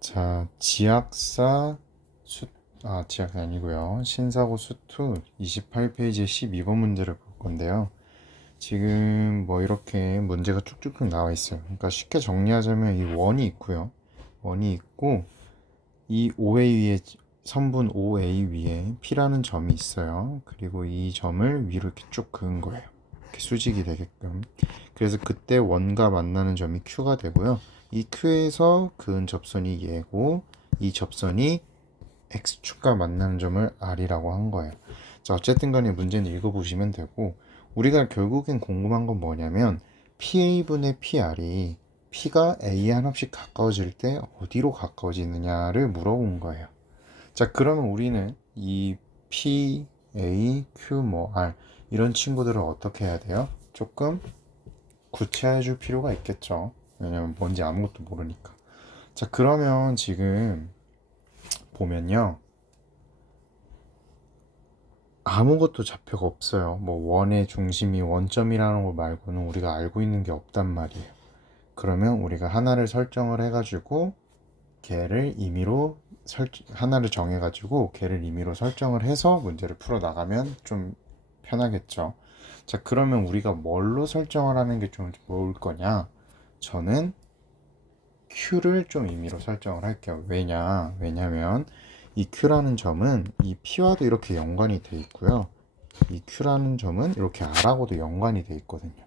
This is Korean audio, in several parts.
자, 지학사 아니고요. 신사고 수투 28페이지 12번 문제를 볼 건데요. 지금 뭐 이렇게 문제가 쭉쭉쭉 나와 있어요. 그러니까 쉽게 정리하자면 이 원이 있고요. 원이 있고 이 OA 위에 선분 OA 위에 P라는 점이 있어요. 그리고 이 점을 위로 이렇게 쭉 그은 거예요. 이렇게 수직이 되게끔. 그래서 그때 원과 만나는 점이 Q가 되고요. 이 Q에서 그은 접선이 얘고 이 접선이 X축과 만나는 점을 R이라고 한 거예요. 자, 어쨌든 간에 문제는 읽어보시면 되고 우리가 결국엔 궁금한 건 뭐냐면 PA분의 PR이 P가 A에 한없이 가까워질 때 어디로 가까워지느냐를 물어본 거예요. 자, 그러면 우리는 이 P, A, Q, 뭐 R 이런 친구들을 어떻게 해야 돼요? 조금 구체화해 줄 필요가 있겠죠. 왜냐면 뭔지 아무것도 모르니까. 자, 그러면 지금 보면요. 아무것도 좌표가 없어요. 뭐 원의 중심이 원점이라는 거 말고는 우리가 알고 있는 게 없단 말이에요. 그러면 우리가 하나를 설정을 해가지고 걔를 임의로 하나를 정해가지고 걔를 임의로 설정을 해서 문제를 풀어 나가면 좀 편하겠죠. 자, 그러면 우리가 뭘로 설정을 하는 게 좀 좋을 거냐? 저는 Q를 좀 임의로 설정을 할게요. 왜냐면 이 Q라는 점은 이 P와도 이렇게 연관이 돼 있고요. 이 Q라는 점은 이렇게 R하고도 연관이 돼 있거든요.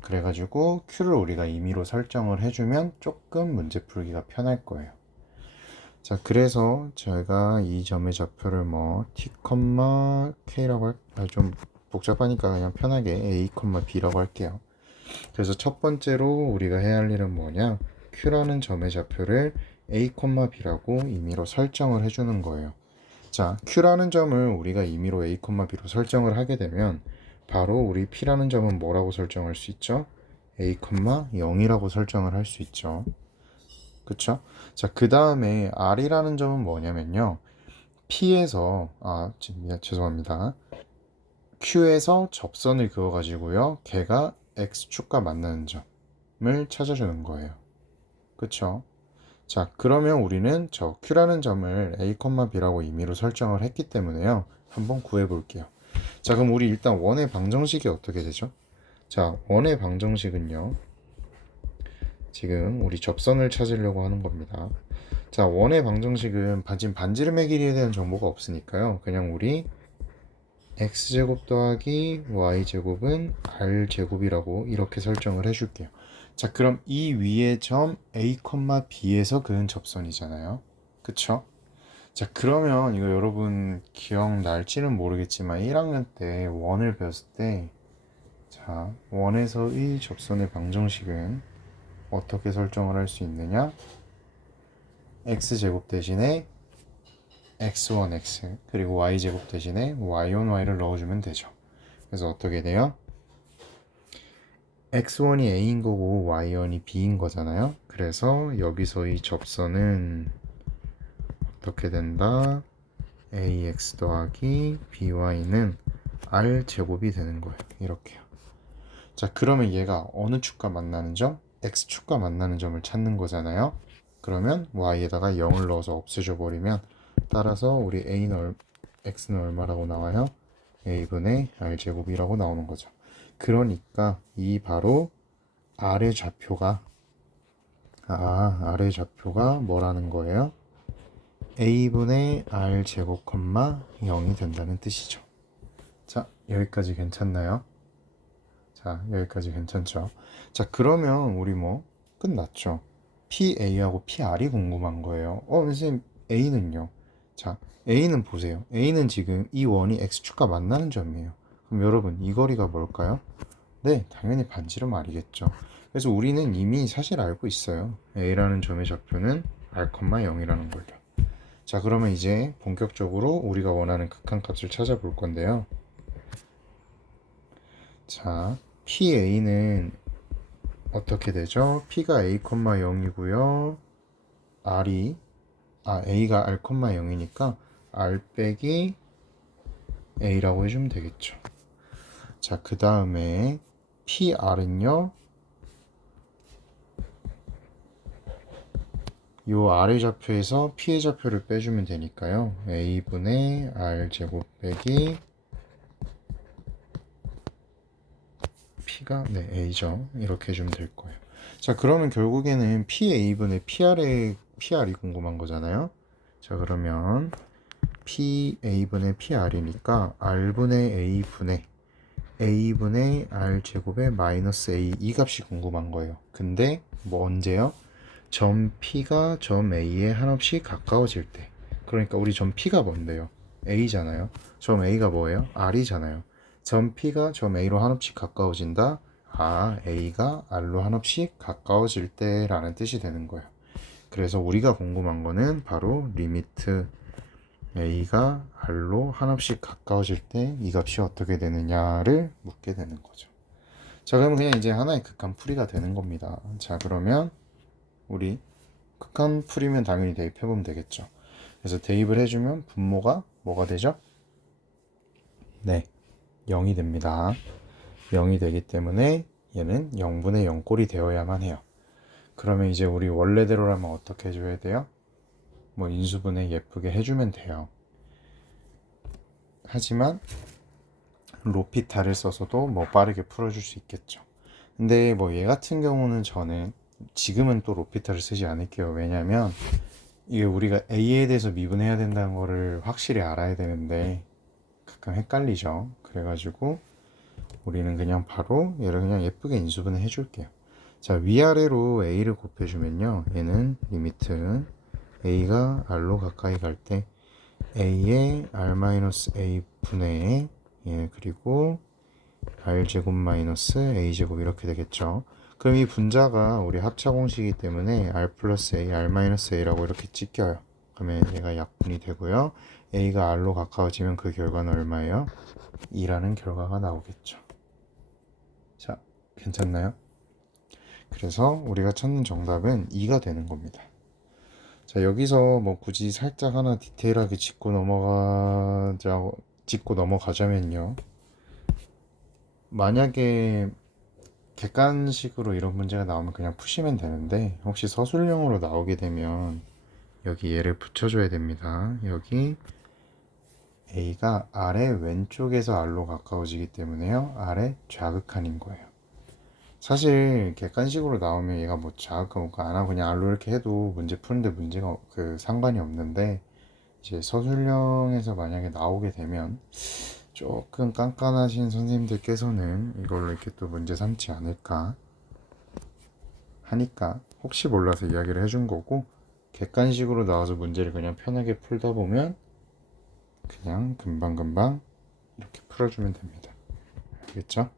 그래가지고 Q를 우리가 임의로 설정을 해주면 조금 문제 풀기가 편할 거예요. 자, 그래서 제가 이 점의 좌표를 뭐 t, k라고 좀 복잡하니까 그냥 편하게 a, b라고 할게요. 그래서 첫 번째로 우리가 해야 할 일은 뭐냐? q라는 점의 좌표를 a, b라고 임의로 설정을 해주는 거예요. 자, q라는 점을 우리가 임의로 a, b로 설정을 하게 되면 바로 우리 p라는 점은 뭐라고 설정할 수 있죠? a, 0이라고 설정을 할 수 있죠. 그쵸? 자, 그 다음에 R이라는 점은 뭐냐면요. P에서, 죄송합니다. Q에서 접선을 그어가지고요. 걔가 X축과 만나는 점을 찾아주는 거예요. 그쵸? 자, 그러면 우리는 저 Q라는 점을 A, B라고 임의로 설정을 했기 때문에요. 한번 구해 볼게요. 자, 그럼 우리 일단 원의 방정식이 어떻게 되죠? 자, 원의 방정식은요. 지금 우리 접선을 찾으려고 하는 겁니다. 자, 원의 방정식은 지금 반지름의 길이에 대한 정보가 없으니까요. 그냥 우리 x제곱 더하기 y제곱은 r제곱이라고 이렇게 설정을 해줄게요. 자, 그럼 이 위의 점 a, b에서 그은 접선이잖아요. 그쵸? 자, 그러면 이거 여러분 기억날지는 모르겠지만 1학년 때 원을 배웠을 때 자, 원에서의 접선의 방정식은 어떻게 설정을 할 수 있느냐? x제곱 대신에 x1x 그리고 y제곱 대신에 y1y를 넣어주면 되죠. 그래서 어떻게 돼요? x1이 a인 거고 y1이 b인 거잖아요. 그래서 여기서 이 접선은 어떻게 된다? ax 더하기 by는 r제곱이 되는 거예요. 이렇게요. 자, 그러면 얘가 어느 축과 만나는 점? x축과 만나는 점을 찾는 거잖아요. 그러면 y에다가 0을 넣어서 없애줘 버리면 따라서 우리 x는 얼마라고 나와요? a분의 r제곱이라고 나오는 거죠. 그러니까 이 바로 아래 좌표가 뭐라는 거예요? a분의 r제곱, 0이 된다는 뜻이죠. 자, 여기까지 괜찮나요? 자, 여기까지 괜찮죠? 자, 그러면 우리 뭐 끝났죠? PA하고 PR이 궁금한 거예요. 선생님, A는요? 자, A는 보세요. A는 지금 이 원이 X축과 만나는 점이에요. 그럼 여러분, 이 거리가 뭘까요? 네, 당연히 반지름 R이겠죠. 그래서 우리는 이미 사실 알고 있어요. A라는 점의 좌표는 R, 0이라는 걸요. 자, 그러면 이제 본격적으로 우리가 원하는 극한값을 찾아볼 건데요. 자, PA는 어떻게 되죠? P가 A, 0이고요. A가 R, 0이니까 R 빼기 A라고 해주면 되겠죠. 자, 그 다음에 PR은요. 요 R의 좌표에서 P의 좌표를 빼주면 되니까요. A분의 R제곱 빼기 P가 네 A죠. 이렇게 해주면 될 거예요. 자, 그러면 결국에는 PA분의 PR이 궁금한 거잖아요. 자, 그러면 PA분의 PR이니까 R분의 A분의 R제곱의 마이너스 A 이 값이 궁금한 거예요. 근데 뭐 언제요? 점 P가 점 A에 한없이 가까워질 때. 그러니까 우리 점 P가 뭔데요? A잖아요. 점 A가 뭐예요? R이잖아요. 점 P가 점 A로 한없이 가까워진다. 아, A가 R로 한없이 가까워질 때라는 뜻이 되는 거예요. 그래서 우리가 궁금한 거는 바로 리미트 A가 R로 한없이 가까워질 때 이 값이 어떻게 되느냐를 묻게 되는 거죠. 자, 그러면 그냥 이제 하나의 극한풀이가 되는 겁니다. 자, 그러면 우리 극한풀이면 당연히 대입해보면 되겠죠. 그래서 대입을 해주면 분모가 뭐가 되죠? 네, 0이 됩니다. 0이 되기 때문에 얘는 0분의 0꼴이 되어야만 해요. 그러면 이제 우리 원래대로라면 어떻게 해줘야 돼요? 뭐 인수분해 예쁘게 해주면 돼요. 하지만 로피탈을 써서도 뭐 빠르게 풀어줄 수 있겠죠. 근데 뭐 얘 같은 경우는 저는 지금은 또 로피탈을 쓰지 않을게요. 왜냐면 이게 우리가 A에 대해서 미분해야 된다는 거를 확실히 알아야 되는데 가끔 헷갈리죠. 그래가지고 우리는 그냥 바로 얘를 그냥 예쁘게 인수분해 해줄게요. 자, 위아래로 A를 곱해주면요. 얘는 리미트 A가 R로 가까이 갈 때 A의 R-A 분의 예, 그리고 R제곱 마이너스 A제곱 이렇게 되겠죠. 그럼 이 분자가 우리 합차 공식이기 때문에 R 플러스 A, R 마이너스 A라고 이렇게 찍혀요. 그러면 얘가 약분이 되고요. A가 R로 가까워지면 그 결과는 얼마예요? 2라는 결과가 나오겠죠. 자, 괜찮나요? 그래서 우리가 찾는 정답은 2가 되는 겁니다. 자, 여기서 뭐 굳이 살짝 하나 디테일하게 짚고 넘어가자면요. 만약에 객관식으로 이런 문제가 나오면 그냥 푸시면 되는데 혹시 서술형으로 나오게 되면 여기 얘를 붙여줘야 됩니다. 여기 A가 아래 왼쪽에서 R로 가까워지기 때문에요. 아래 좌극한인 거예요. 사실 객관식으로 나오면 얘가 뭐 좌극한 것안 하고 그냥 R로 이렇게 해도 문제 푸는데 문제가 상관이 없는데 이제 서술형에서 만약에 나오게 되면 조금 깐깐하신 선생님들께서는 이걸로 이렇게 또 문제 삼지 않을까 하니까 혹시 몰라서 이야기를 해준 거고 객관식으로 나와서 문제를 그냥 편하게 풀다 보면 그냥 금방금방 이렇게 풀어주면 됩니다. 알겠죠?